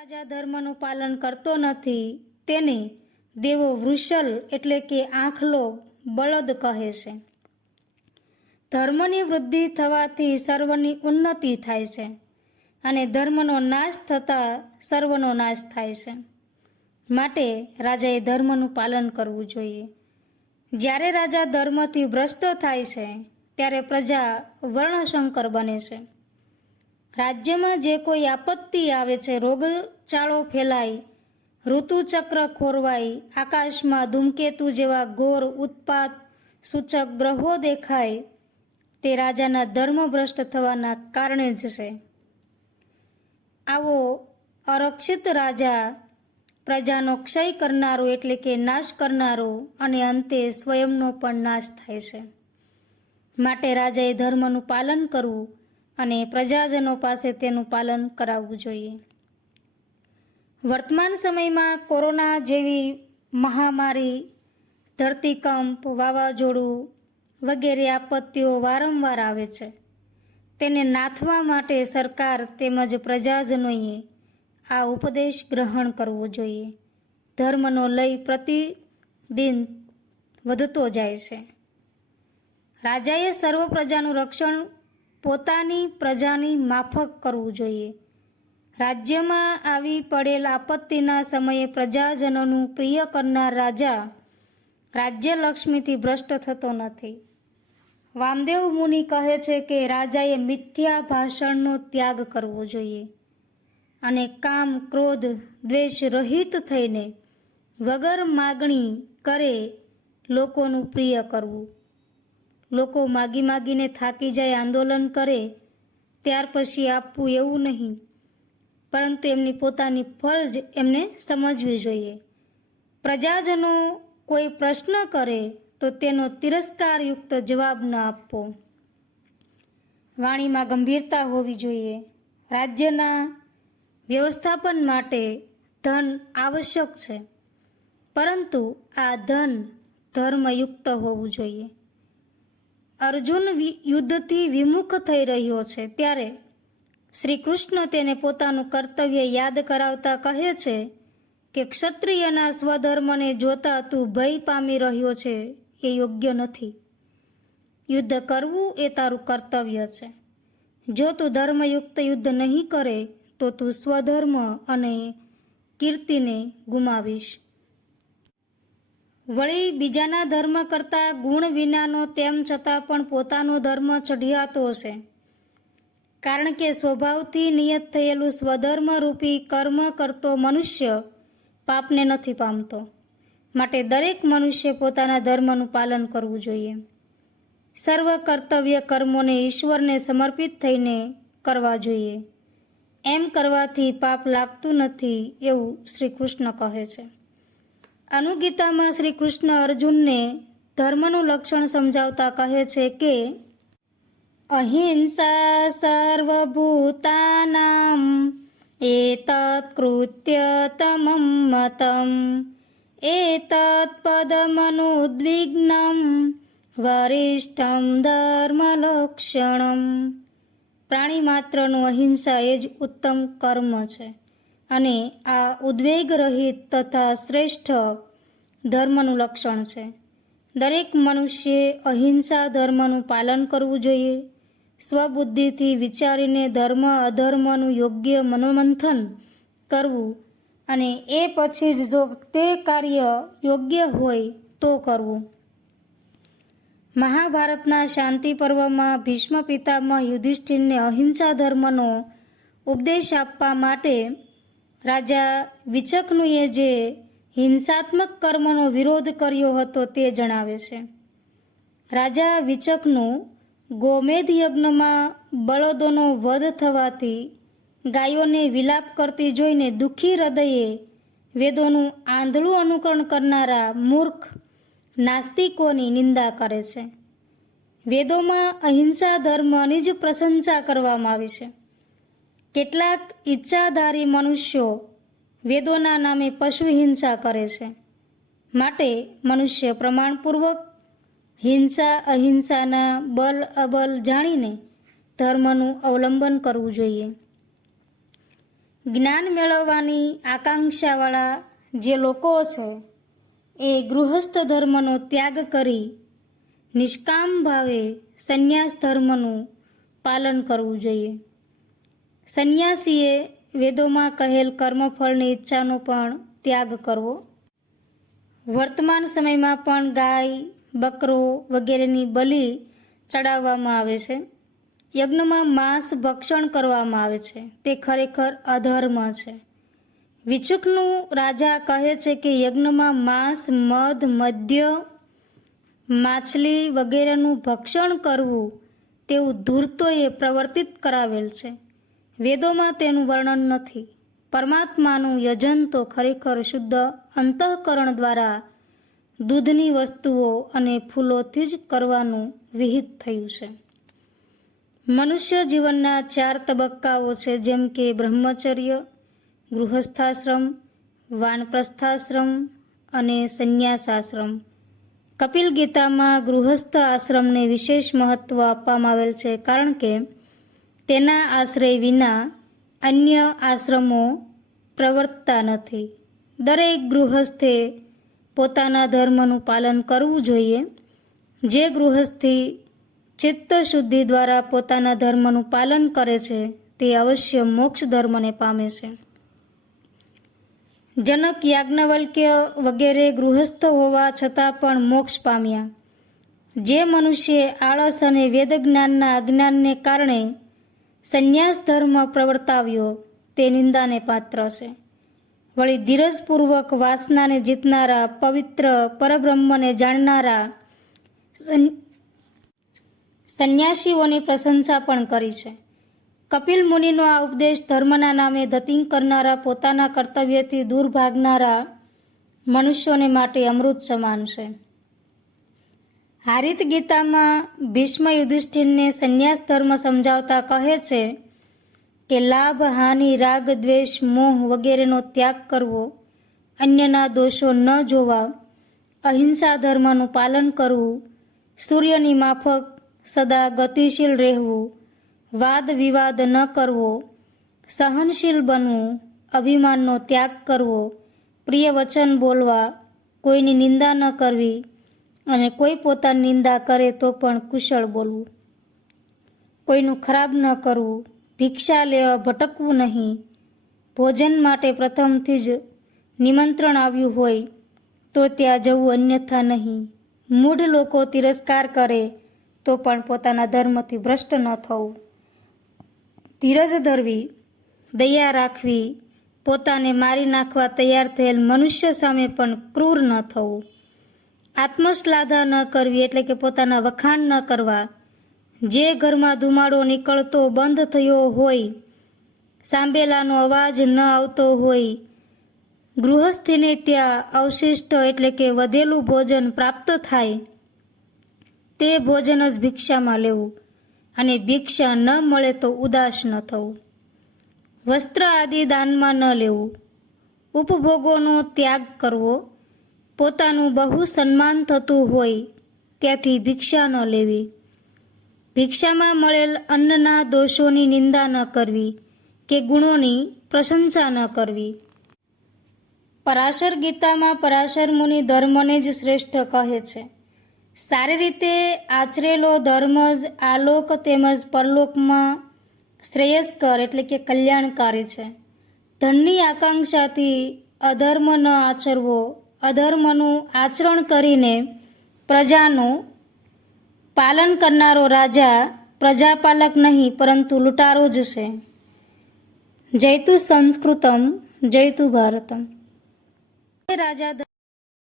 રાજા ધર્મનું પાલન કરતો નથી તેને દેવો વૃષલ એટલે કે આંખલો બળદ કહે છે. ધર્મની વૃદ્ધિ થવાથી સર્વની ઉન્નતિ થાય છે અને ધર્મનો નાશ થતાં સર્વનો નાશ થાય છે. માટે રાજાએ ધર્મનું પાલન કરવું જોઈએ. જ્યારે રાજા ધર્મથી ભ્રષ્ટ થાય છે ત્યારે પ્રજા વર્ણશંકર બને છે. રાજ્યમાં જે કોઈ આપત્તિ આવે છે, રોગચાળો ફેલાય, ઋતુચક્ર ખોરવાય, આકાશમાં ધૂમકેતુ જેવા ઘોર ઉત્પાત સૂચક ગ્રહો દેખાય, તે રાજાના ધર્મભ્રષ્ટ થવાના કારણે જ છે. આવો અરક્ષિત રાજા પ્રજાનો ક્ષય કરનારો એટલે કે નાશ કરનારો અને અંતે સ્વયંનો પણ નાશ થાય છે. માટે રાજાએ ધર્મનું પાલન કરવું અને પ્રજાજનો પાસે તેનું પાલન કરાવવું જોઈએ. વર્તમાન સમયમાં કોરોના જેવી મહામારી, ધરતીકંપ, વાવાઝોડું વગેરે આપત્તિઓ વારંવાર આવે છે. તેને નાથવા માટે સરકાર તેમજ પ્રજાજનોએ આ ઉપદેશ ગ્રહણ કરવો જોઈએ. ધર્મનો લય પ્રતિદિન વધતો જાય છે. રાજાએ સર્વ પ્રજાનું રક્ષણ પોતાની પ્રજાની માફક કરવું જોઈએ. રાજ્યમાં આવી પડેલ આપત્તિના સમયે પ્રજાજનોનું પ્રિય કરનાર રાજા રાજ્યલક્ષ્મીથી ભ્રષ્ટ થતો નથી. વામદેવ મુનિ કહે છે કે રાજાએ મિથ્યા ભાષણનો ત્યાગ કરવો જોઈએ અને કામ, ક્રોધ, દ્વેષ રહિત થઈને વગર માગણી કરે લોકોનું પ્રિય કરવું. લોકો માગી માગીને થાકી જાય, આંદોલન કરે, ત્યાર પછી આપવું એવું નહીં, પરંતુ એમની પોતાની ફરજ એમને સમજવી જોઈએ. પ્રજાજનો કોઈ પ્રશ્ન કરે તો તેનો તિરસ્કારયુક્ત જવાબ ન આપવો. વાણીમાં ગંભીરતા હોવી જોઈએ. રાજ્યના વ્યવસ્થાપન માટે ધન આવશ્યક છે, પરંતુ આ ધન ધર્મયુક્ત હોવું જોઈએ. અર્જુન યુદ્ધથી વિમુખ થઈ રહ્યો છે ત્યારે શ્રી કૃષ્ણ તેને પોતાનું કર્તવ્ય યાદ કરાવતા કહે છે કે ક્ષત્રિયના સ્વધર્મને જોતા તું ભય પામી રહ્યો છે એ યોગ્ય નથી. યુદ્ધ કરવું એ તારું કર્તવ્ય છે. જો તું ધર્મયુક્ત યુદ્ધ નહીં કરે તો તું સ્વધર્મ અને કીર્તિને ગુમાવીશ. વળી બીજાના ધર્મ કરતાં ગુણ વિનાનો તેમ છતાં પણ પોતાનો ધર્મ ચઢિયાતો છે. કારણ કે સ્વભાવથી નિયત થયેલું સ્વધર્મરૂપી કર્મ કરતો મનુષ્ય પાપને નથી પામતો. માટે દરેક મનુષ્ય પોતાના ધર્મનું પાલન કરવું જોઈએ. સર્વ કર્તવ્ય કર્મોને ઈશ્વરને સમર્પિત થઈને કરવા જોઈએ. એમ કરવાથી પાપ લાગતું નથી એવું શ્રી કૃષ્ણ કહે છે. અનુગીતામાં શ્રી કૃષ્ણ અર્જુનને ધર્મનું લક્ષણ સમજાવતા કહે છે કે અહિંસા સર્વભૂતાનાં એતત્ કૃત્યતમં મતં એતત્ પદમનુદ્વિગ્નં વરિષ્ઠં ધર્મલક્ષણમ. પ્રાણી માત્રનું અહિંસા એ જ ઉત્તમ કર્મ છે અને આ ઉદ્વેગ રહિત તથા શ્રેષ્ઠ ધર્મનું લક્ષણ છે. દરેક મનુષ્યે અહિંસા ધર્મનું પાલન કરવું જોઈએ. સ્વબુદ્ધિથી વિચારીને ધર્મ અધર્મનું યોગ્ય મનોમંથન કરવું અને એ પછી જ જો તે કાર્ય યોગ્ય હોય તો કરવું. મહાભારતના શાંતિ પર્વમાં ભીષ્મ પિતામહ યુધિષ્ઠિરને અહિંસા ધર્મનો ઉપદેશ આપવા માટે રાજા વિચકનુએ જે હિંસાત્મક કર્મનો વિરોધ કર્યો હતો તે જણાવે છે. રાજા વિચકનુ ગોમેધ યજ્ઞમાં બળદોનો વધ થવાથી ગાયોને વિલાપ કરતી જોઈને દુઃખી હૃદયે વેદોનું આંધળું અનુકરણ કરનારા મૂર્ખ નાસ્તિકોની નિંદા કરે છે. વેદોમાં અહિંસા ધર્મની જ પ્રશંસા કરવામાં આવી છે. કેટલાક ઈચ્છાધારી મનુષ્યો વેદોના નામે પશુ હિંસા કરે છે. માટે મનુષ્ય પ્રમાણપૂર્વક હિંસા અહિંસાના બલ અબલ જાણીને ધર્મનું અવલંબન કરવું જોઈએ. જ્ઞાન મેળવવાની આકાંક્ષાવાળા જે લોકો છે એ ગૃહસ્થ ધર્મનો ત્યાગ કરી નિષ્કામ ભાવે સંન્યાસ ધર્મનું પાલન કરવું જોઈએ. સંન્યાસીએ વેદોમાં કહેલ કર્મફળની ઈચ્છાનો પણ ત્યાગ કરવો. વર્તમાન સમયમાં પણ ગાય, બકરો વગેરેની બલિ ચડાવવામાં આવે છે. યજ્ઞમાં માંસ ભક્ષણ કરવામાં આવે છે. તે ખરેખર અધર્મ છે. વિચુકનું રાજા કહે છે કે યજ્ઞમાં માંસ, મધ, મદ્ય, માછલી વગેરેનું ભક્ષણ કરવું તેવું ધૂર્તોએ પ્રવર્તિત કરાવેલ છે. વેદોમાં તેનું વર્ણન નથી. પરમાત્માનું યજન તો ખરેખર શુદ્ધ અંતઃકરણ દ્વારા દૂધની વસ્તુઓ અને ફૂલોથી જ કરવાનું વિહિત થયું છે. મનુષ્ય જીવનના 4 તબક્કાઓ છે, જેમ કે બ્રહ્મચર્ય, ગૃહસ્થાશ્રમ, વાનપ્રસ્થાશ્રમ અને સંન્યાસાશ્રમ. કપિલ ગીતામાં ગૃહસ્થ આશ્રમને વિશેષ મહત્વ આપવામાં આવેલ છે, કારણ કે તેના આશ્રય વિના અન્ય આશ્રમો પ્રવર્તતા નથી. દરેક ગૃહસ્થે પોતાના ધર્મનું પાલન કરવું જોઈએ. જે ગૃહસ્થી ચિત્ત શુદ્ધિ દ્વારા પોતાના ધર્મનું પાલન કરે છે તે અવશ્ય મોક્ષ ધર્મને પામે છે. જનક, યાજ્ઞવલ્ક્ય વગેરે ગૃહસ્થ હોવા છતાં પણ મોક્ષ પામ્યા. જે મનુષ્ય આળસ અને વેદજ્ઞાનના અજ્ઞાનને કારણે સંન્યાસ ધર્મ પ્રવર્તાવ્યો તે નિંદાને પાત્ર છે. વળી ધીરજપૂર્વક વાસનાને જીતનારા, પવિત્ર પરબ્રહ્મને જાણનારા સંન્યાસીઓની પ્રશંસા પણ કરી છે. કપિલ મુનિનો આ ઉપદેશ ધર્મના નામે ધતિંગ કરનારા, પોતાના કર્તવ્યથી દૂર ભાગનારા મનુષ્યોને માટે અમૃત સમાન છે. હારિત ગીતામાં ભીષ્મ યુધિષ્ઠિરને સંન્યાસ ધર્મ સમજાવતા કહે છે કે લાભ, હાનિ, રાગ, દ્વેષ, મોહ વગેરેનો ત્યાગ કરવો, અન્યના દોષો ન જોવા, અહિંસા ધર્મનું પાલન કરવું, સૂર્યની માફક સદા ગતિશીલ રહેવું, વાદ વિવાદ ન કરવો, સહનશીલ બનવું, અભિમાનનો ત્યાગ કરવો, પ્રિય વચન બોલવા, કોઈની નિંદા ન કરવી અને કોઈ પોતાની નિંદા કરે તો પણ કુશળ બોલવું, કોઈનું ખરાબ ન કરવું, ભિક્ષા લેવા ભટકવું નહીં, ભોજન માટે પ્રથમથી જ નિમંત્રણ આવ્યું હોય તો ત્યાં જવું અન્યથા નહીં, મૂઢ લોકો તિરસ્કાર કરે તો પણ પોતાના ધર્મથી ભ્રષ્ટ ન થવું, ધીરજ ધરવી, દયા રાખવી, પોતાને મારી નાખવા તૈયાર થયેલ મનુષ્ય સામે પણ ક્રૂર ન થવું, આત્મશ્લાઘા ન કરવી એટલે કે પોતાના વખાણ ન કરવા, જે ઘરમાં ધુમાડો નીકળતો બંધ થયો હોય, સાંભેલાનો અવાજ ન આવતો હોય, ગૃહસ્થીને ત્યાં અવશિષ્ટ એટલે કે વધેલું ભોજન પ્રાપ્ત થાય તે ભોજન જ ભિક્ષામાં લેવું અને ભિક્ષા ન મળે તો ઉદાસ ન થવું, વસ્ત્ર આદિ દાનમાં ન લેવું, ઉપભોગોનો ત્યાગ કરવો, પોતાનું બહુ સન્માન થતું હોય ત્યાંથી ભિક્ષા ન લેવી, ભિક્ષામાં મળેલ અન્નના દોષોની નિંદા ન કરવી કે ગુણોની પ્રશંસા ન કરવી. પરાશર ગીતામાં પરાશર મુનિ ધર્મને જ શ્રેષ્ઠ કહે છે. સારી રીતે આચરેલો ધર્મ જ આલોક તેમજ પરલોકમાં શ્રેયસ્કર એટલે કે કલ્યાણકારી છે. ધનની આકાંક્ષાથી અધર્મ ન આચરવો, અધર્મનું આચરણ કરીને પ્રજાનું પાલન કરનારો રાજા પ્રજાપાલક નહીં પરંતુ લૂંટારો જ છે. જયતુ સંસ્કૃતમ જયતુ ભારતમ. રાજા